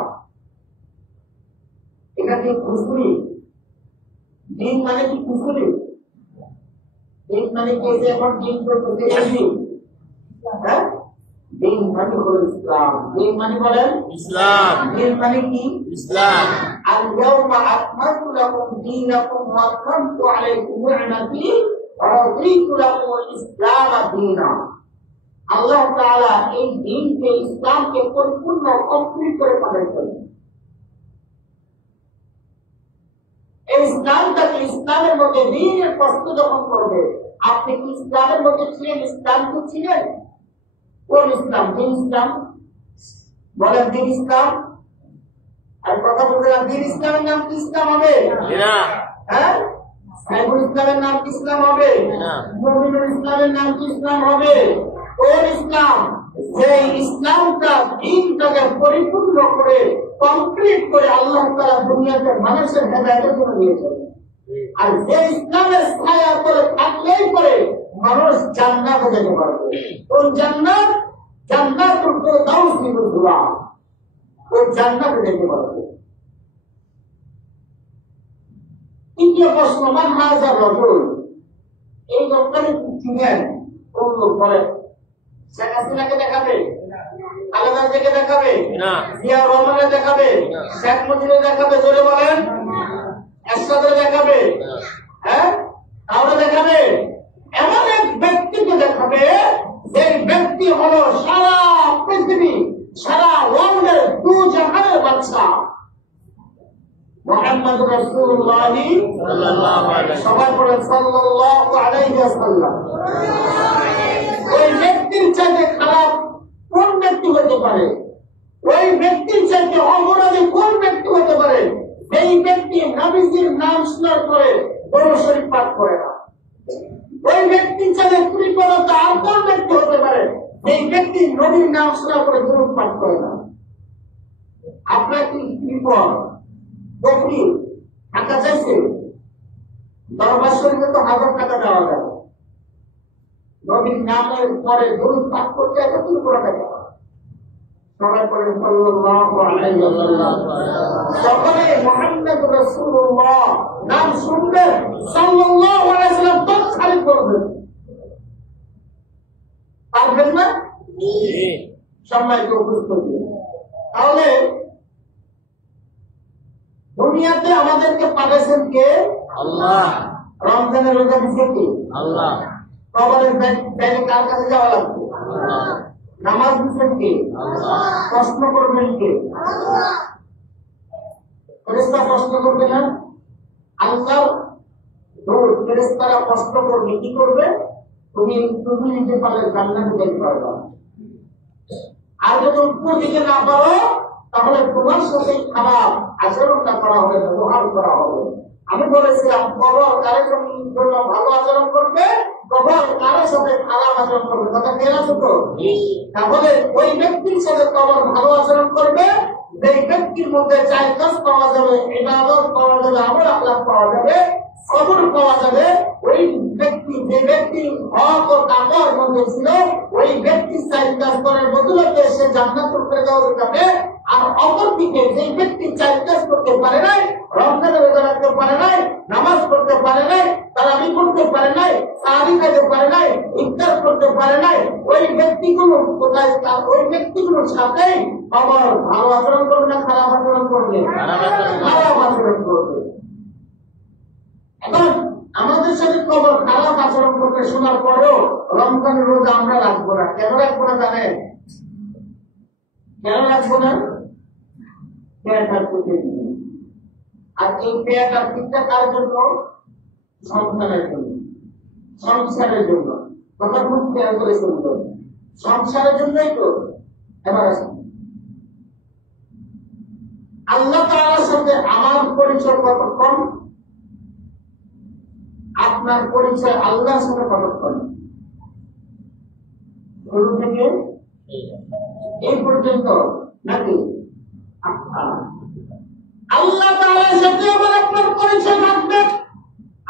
এটা কি খুশি? দিন মানে কি খুশি? দিন মানে কি যে এখন দিন করতে এসেছি? হ্যাঁ, দিন মানে হলো ইসলাম। দিন মানে বলেন ইসলাম। দিন মানে কি? ইসলাম। আল ইয়াউমা আকমালতু লাকুম দীনাকুম ওয়া আতমামতু আলাইকুম নি'মাতি ওয়া রাদিতু লাকুমুল ইসলাম দীনা। আল্লাহ তাআলা এই দিনকে, ইসলামকে পরিপূর্ণ কমপ্লিট করে পাঠিয়েছেন। এই ইসলামটাকে, ইসলামের মধ্যে দিনের প্রশ্ন যখন করবে, আপনি কি ইসলামের মধ্যে ছিলেন? ইসলামকে ছিলেন? কোন ইসলাম? দিন ইসলাম বলেন, দিন ইসলাম। আর কথা বলছিলাম, দিন ইসলামের নাম কি ইসলাম হবে? হ্যাঁ, সাইফুল ইসলামের নাম কি ইসলাম হবে? মুমিনুল ইসলামের নাম কি ইসলাম হবে? কোন ইসলাম? যে ইসলামটা, দিনটাকে পরিপূর্ণ করে কমপ্লিট করে আল্লাহ তাআলা দুনিয়াতে মানুষের হেদায়েতের জন্য দিয়েছেন। আর যে ইসলামের ছায়া করে থাকলেই পরে মানুষ জান্নাতে যেতে পারবে। ওই জান্নাত, জান্নাতুল ফিরদাউস নিবুল্লাহ, ওই জান্নাতে যেতে পারবে। তৃতীয় প্রশ্ন, মান হাযা রাজুল, এই লোকটাকে চিনেন? কোন লোক? বলেন, শেখ হাসিনাকে দেখাবে, খালেদা জিয়াকে দেখাবে, জিয়া রহমানকে দেখাবে, শেখ মুজিবকে দেখাবে, জোরে বলেন, এরশাদকে দেখাবে, হ্যাঁ, তাহলে দেখাবে। এমন এক ব্যক্তিকে দেখাবে যে ব্যক্তি হলো সারা পৃথিবী, সারা ওয়ার্ল্ডের, দু জাহানের বাদশা মুহাম্মদুর রাসূলুল্লাহ সাল্লাল্লাহু আলাইহি ওয়াসাল্লাম। সবাই বলেন সাল্লাল্লাহু আলাইহি ওয়াসাল্লাম। ওই ব্যক্তির চাইতে খারাপ কোন ব্যক্তি হতে পারে? ওই ব্যক্তির চাইতে অপরাধী কোন ব্যক্তি হতে পারে? সেই ব্যক্তি নবীজির নাম শোনার পরে দরুদ শরীফ পাঠ করে না। ওই ব্যক্তির চাইতে কৃপণতা আর কোন ব্যক্তি হতে পারে? সেই ব্যক্তি নবীর নাম শোনার পরে দরুদ পাঠ করে না। আপনার কি কৃপণ, বকরি টাকা চাইছে? দরবার শরীফে তো 1000 টাকা দেওয়া যায়। নবীর নামের পরে দরুদ পাঠ করতে কত টাকা? সবাই পড়েন সাল্লাল্লাহু আলাইহি ওয়াসাল্লাম। সকলে মুহাম্মদুর রাসূলুল্লাহ নাম শুনলে সাল্লাল্লাহু আলাইহি ওয়াসাল্লাম তৎক্ষণাৎ করবেন। পারবেন না? জি। সম্মানিত উপস্থিতি, তাহলে দুনিয়াতে আমাদেরকে পাঠাইছেন কে? আল্লাহ। রমজানের রোজা দিচ্ছে কে? আল্লাহ। কবরের বাইরে কার কাছে যাওয়া লাগবে? আল্লাহ। নামাজ দিচ্ছেন কে? আল্লাহ। প্রশ্ন করবেন কে? আল্লাহ। ফেরেশতা প্রশ্ন করবে না? আল্লাহর দূত ফেরেশতারা প্রশ্ন করবে, কি করবে? তুমি তুমি নিতে পারলে জান্নাতে যেতে পারবা। আর যদি উত্তর দিতে না পারো তাহলে তোমার সাথে খারাপ আচরণটা করা হবে, ব্যবহার করা হবে। আমি বলেছিলাম কবর কারোর জন্য ভালো আচরণ করবে, কবর কারোর সাথে খারাপ আচরণ করবে। কথা খেয়াল আছে তো? তাহলে ওই ব্যক্তির সাথে কবর ভালো আচরণ করবে, যে ব্যক্তির মধ্যে চাই কাজ পাওয়া যাবে, ইবাদত পাওয়া যাবে, আমল আখলাক পাওয়া যাবে, সবর পাওয়া যাবে। ওই ব্যক্তি যে ব্যক্তি হক ও তাকওয়ার মধ্যে ছিল, ওই ব্যক্তি চাই কাজ করার বদলে সে জান্নাতুল ফেরদাউস যাবে। আর অপরদিকে যে ব্যক্তি চাই কাজ করতে পারে নাই, রমজানে রোজা রাখতে পারে নাই, নামাজ পড়তে পারে নাই, তারাবি করতে পারে নাই, সাহারি খেতে পারে নাই, ইফতার করতে পারে নাই, ওই ব্যক্তিগুলো কোথায়? ওই ব্যক্তিগুলোর সাথে আবার ভালো আচরণ করবে না খারাপ আচরণ করবে? খারাপ আচরণ করবে। এখন আমাদের সাথে খবর খারাপ আচরণ করতে শোনার পরেও রমজানের রোজা আমরা রাখবো না। কেন রাখবো না জানেন? কেন রাখবো না? পেয়াটার প্রতি। আর এই পেয়াটার দিকটা কার জন্য? সন্তানের জন্য, সংসারের জন্য। কথা খুব খেয়াল করে শুনবেন, সংসারের জন্যই তো। এবার আসুন, আল্লাহ তাআলার সাথে আমার পরিচয় কতক্ষণ? আপনার পরিচয় আল্লাহর সাথে কতক্ষণ? শুরু থেকে এই পর্যন্ত নাকি? আল্লাহ তাআলার সাথে আবার আপনার পরিচয় থাকবে।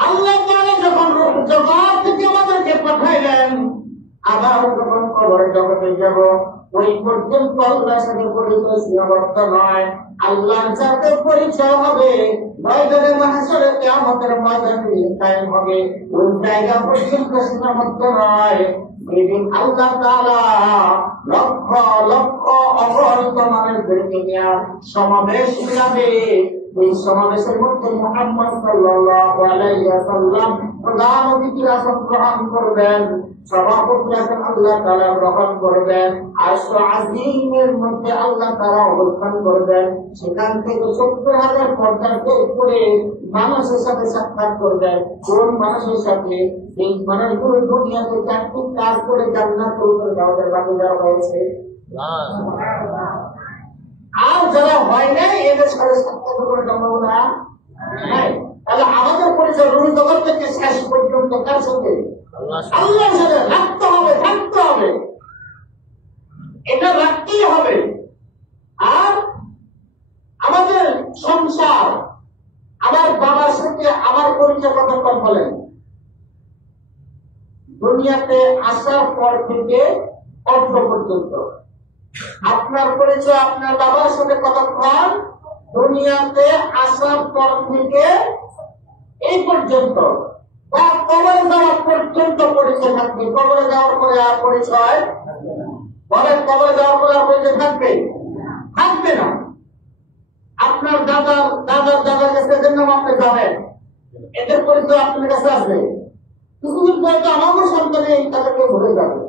আল্লাহ তাআলা যখন জগৎ থেকে আমাদেরকে পাঠাইলেন, আবার যখন কবরের জগতে যাব, ওই পর্যন্ত আল্লাহর সাথে পরিচয় সীমাবদ্ধ নয়। আল্লাহর সাথে পরিচয় হবে ময়দানে মাহশরে, কিয়ামতের ময়দানে কায়েম হবে। ওই জায়গা পর্যন্ত সীমাবদ্ধ নয়। সেদিন আল্লাহ তাআলা লক্ষ লক্ষ অগণিত মানুষদেরকে নিয়ে সমাবেশ মিলাবে। এই সমাবেশের মধ্যে মুহাম্মদ সাল্লাল্লাহু আলাইহি ওয়াসাল্লাম প্রধান অতিথির আসন গ্রহণ করবেন, সভাপতি আসন আল্লাহ তাআলা গ্রহণ করবেন, আরশ আজিমের মধ্যে আল্লাহ তাআলা অবস্থান করবেন। সেখান থেকে ৭০,০০০ পর্দার উপরে মানুষের সাথে সাক্ষাৎ করবেন। কোন মানুষের সাথে? এই মানুষগুলো দুনিয়াতে চারটি কাজ করে জান্নাতুল ফেরদাউসের বাড়ি দেওয়া হয়েছে। আর যারা হয় নাই এদের সাথে সাক্ষাৎ করার সম্ভাবনা নাই। তাহলে আমাদের পরিচয় রুহ জগৎ থেকে শেষ পর্যন্ত কার সাথে? আল্লাহর সাথে রাখতে হবে, থাকতে হবে, এটা রাখতেই হবে। আর আমাদের সংসার, আমার বাবার সাথে আমার পরিচয় কতক্ষণ বলেন? দুনিয়াতে আসার পর থেকে অর্ধ পর্যন্ত। আপনার পরিচয় আপনার বাবার সাথে কতক্ষণ? দুনিয়াতে আসার পর থেকে এই পর্যন্ত, বা কবরে যাওয়ার পর্যন্ত পরিচয় থাকবে। কবরে যাওয়ার পরে আর পরিচয় বলেন? কবরে যাওয়ার পরে আর পরিচয় থাকবে? থাকবে না। আপনার দাদার দাদার দাদার কাছে এদের নাম আপনি জানেন, এদের পরিচয় আপনার কাছে আছে। কিছুদিন পরে তো আমারও সন্তানে তাদেরকে ভুলে যাবে।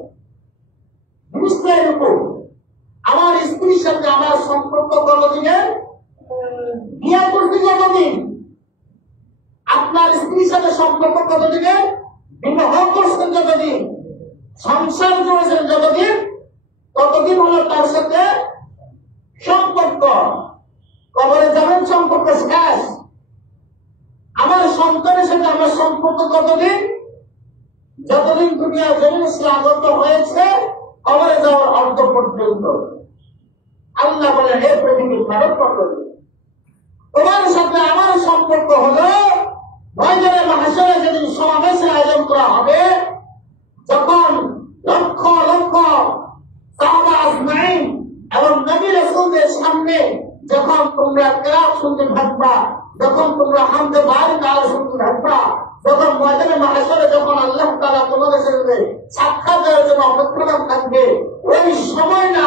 জিনিসটা এরকম। আমার স্ত্রীর সাথে আমার সম্পর্ক কতদিনের? বিয়ে করতে কতদিন? আপনার স্ত্রীর সাথে সম্পর্ক কতদিনের? বিবাহ করছেন যতদিন, সংসার করেছেন যতদিন, ততদিন হলো তার সাথে সম্পর্ক। কবরে যাবেন, সম্পর্ক শেষ। আমার সন্তানের সাথে আমার সম্পর্ক কতদিন? যতদিন দুনিয়া জমিনে সে আগত হয়েছে, কবরে যাওয়ার অর্থ পর্যন্ত। আল্লাহ বলেন, হে পৃথিবীর মানব মণ্ডলী, তোমার সাথে আমার সম্পর্ক হলো ময়দানে মাহশরে যেদিন সমাবেশের আয়োজন করা হবে, যখন লক্ষ লক্ষ সাহাবা আজমাইন এবং নবী রাসূলদের সামনে যখন তোমরা কেরাত শুনতে থাকবা, যখন তোমরা হামদে বাড়ি তাআলা শুনতে থাকবা, যখন ময়দানে মাহশরে যখন আল্লাহ তাআলা তোমাদের সাথে সাক্ষাৎ দেওয়ার জন্য অপেক্ষমান থাকবে, ওই সময় না,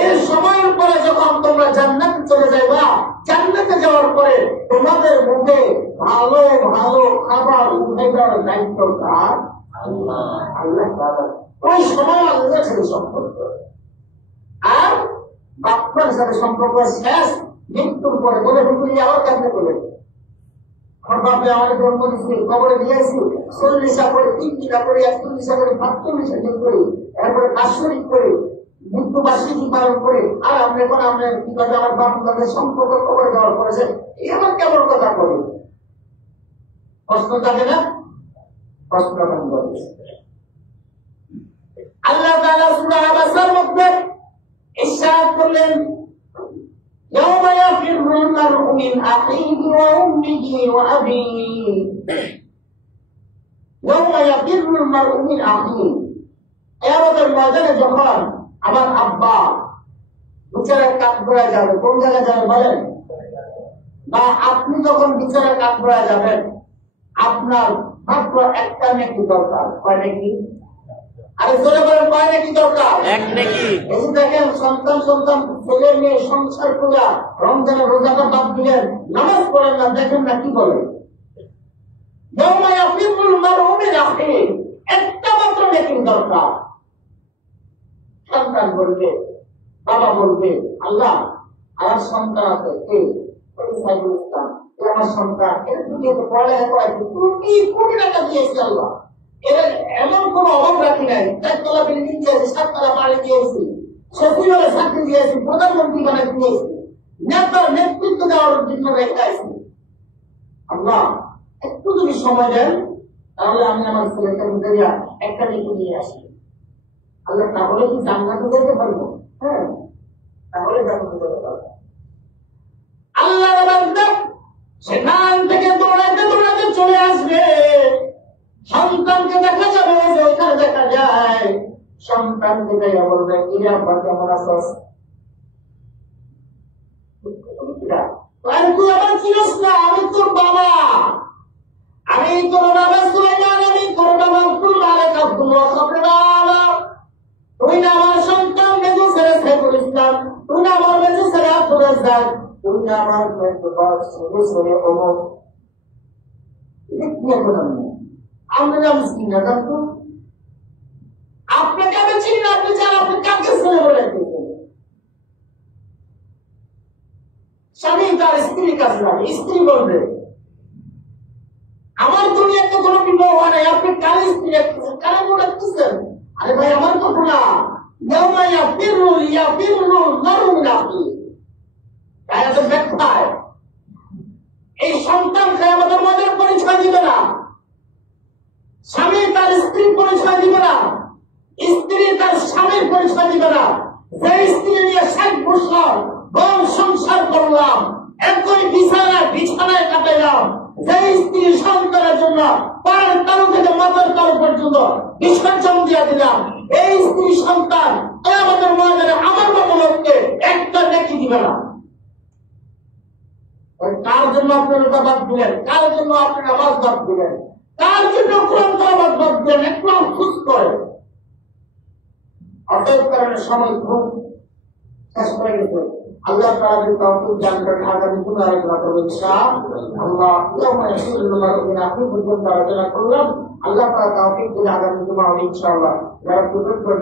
এই সময়ের পরে যখন তোমরা জান্নাতে চলে যাইবা, জান্নাতে যাওয়ার পরে তোমাদের মুখে ভালো ভালো খাবার উঠে দেওয়ার দায়িত্ব কার? আল্লাহ তাআলা। ওই সময় আল্লাহর সাথে সম্পর্ক। আর বাপ্পার সাথে সম্পর্ক শেষ, মৃত্যুর পরে বলে হুকুরি আবার কাছে বলে আমার বাপে আমার জন্ম দিচ্ছে, কবরে দিয়েছি, 40টা করে 3টা করে 41টা করে 45টা দিন করি, এরপরে বাৎসরিক করে মৃত্যুবার্ষিকী পালন করে, আর আমরা এখন আমরা কি কথা আমার বাপ তাদের সম্পর্ক কবরে দেওয়ার করেছে, এই আমার কেমন কথা করে প্রশ্ন থাকে না? প্রশ্ন আল্লাহ তাআলা সূরা আবাসার মধ্যে ইরশাদ করলেন, ইয়াওমা ইয়াফিরুল মারউ মিন আখিহি ওয়া উম্মিহি ওয়া আবিহি, ইয়াওমা ইয়াফিরুল মারউ মিন আখিহি, কিয়ামতের ময়দানে যখন আমার আব্বা বিচারের কাঠগড়ায় যাবে, কোন জায়গায় যাবে বলেন? বা আপনি যখন বিচারের কাঠগড়ায় যাবেন, আপনার মাত্র একটা নেকি দরকার। কয় নেকি? আরে জোরে বলেন, কয় নেকি দরকার? এক নেকি। এই যে দেখেন, সন্তান ছেলে মেয়ে সংসার করে রমজানের রোজাটা বাদ দিলেন, নামাজ পড়েন না, দেখেন না কি বলে, একটা মাত্র নেকি দরকার। সন্তান বলবে, বাবা বলবে, আল্লাহ আমার সন্তান আছে, কে? সাইদুল ইসলাম, আমার সন্তান, এর দুনিয়াতে পড়ালেখা করাইছে, কোটি টাকা দিয়েছে আল্লাহ, এর এমন কোন অভাব রাখি নাই, 4 বিল্ডিং দিয়েছি, 7 বাড়ি দিয়েছি, সচিবালয়ে চাকরি দিয়েছি, প্রধানমন্ত্রী বানাই দিয়েছি, নেতার নেতৃত্ব দেওয়ার জন্য রেখে আছি। আল্লাহ একটু যদি সময় দেন, তাহলে আমি আমার ছেলেকে বুঝাইয়া একটা নীতি নিয়ে আসি। আল্লাহ তাহলে কি জান্নাতে যেতে পারবো? হ্যাঁ, তাহলে জান্নাতে যেতে পারবো। আল্লাহ সেখান থেকে দৌড়াতে দৌড়াতে চলে আসবে, সন্তানকে দেখা যাবে, যে ওখানে দেখা যায়, সন্তানকে দেখা বলবে, ইরে আব্বা কেমন আছিস? তুই আমার চিনিস না, আমি তোর বাবা, আমি তোর বাবা সুলাইমান, আমি তোর বাবা আব্দুল্লাহ আব্দুল্লাহ খবরের বাবা, তুই না আমার সন্তান মেজো ছেলে সাইফুল ইসলাম, তুই না আমার মেজো ছেলে আব্দুল রাজ্জাক, তুই না আমার ছেলে অমর। আমরা জানছি না, জানতো আপনাকে আমি চিনি না, আপনি জান আপনি কাকে ছেলে বলে? স্বামী তার স্ত্রীর কাছে যাবে, স্ত্রী বলবে, আমার দুনিয়াতে কোনো বিবাহ হয় নাই, আপনি কার স্ত্রী রাখতেছেন, কারা বলে রাখতেছেন? আরে ভাই, আমার কথা না, এই সন্তান আমাদের মজার পরিচয় দিবে না, স্বামী তার স্ত্রীর পরিচয় দিবে না, স্ত্রী তার স্বামীর পরিচয় দিবে না। যে স্ত্রী নিয়ে 60 বছর বন সংসার করলাম, একই বিছানায় কাটাইলাম, যে স্ত্রী সন্তানের জন্য পায়ের তালু থেকে মাথার তালু পর্যন্ত বিসর্জন দিয়ে দিলাম, এই স্ত্রী সন্তান আমাদের ময়দানে আমার মতো লোককে একটা নেকি দিবে না। কার জন্য আপনি রোজা বাদ দিলেন? কার জন্য আপনি নামাজ বাদ দিলেন? কার জন্য কোরআন তেলাওয়াত বাদ দিলেন? একটু আফসোস করে। অতএব কারণে সময় খুব শেষ হয়ে গেছে। আল্লাহ তাআলার তৌফিক দান করেন। আগামী দিনে আলোচনা করব ইনশাআল্লাহ। আলোচনা করলাম, আল্লাহ তাআলা তৌফিক দিলে আগামী দিনে ইনশাআল্লাহ যারা সুযোগ করে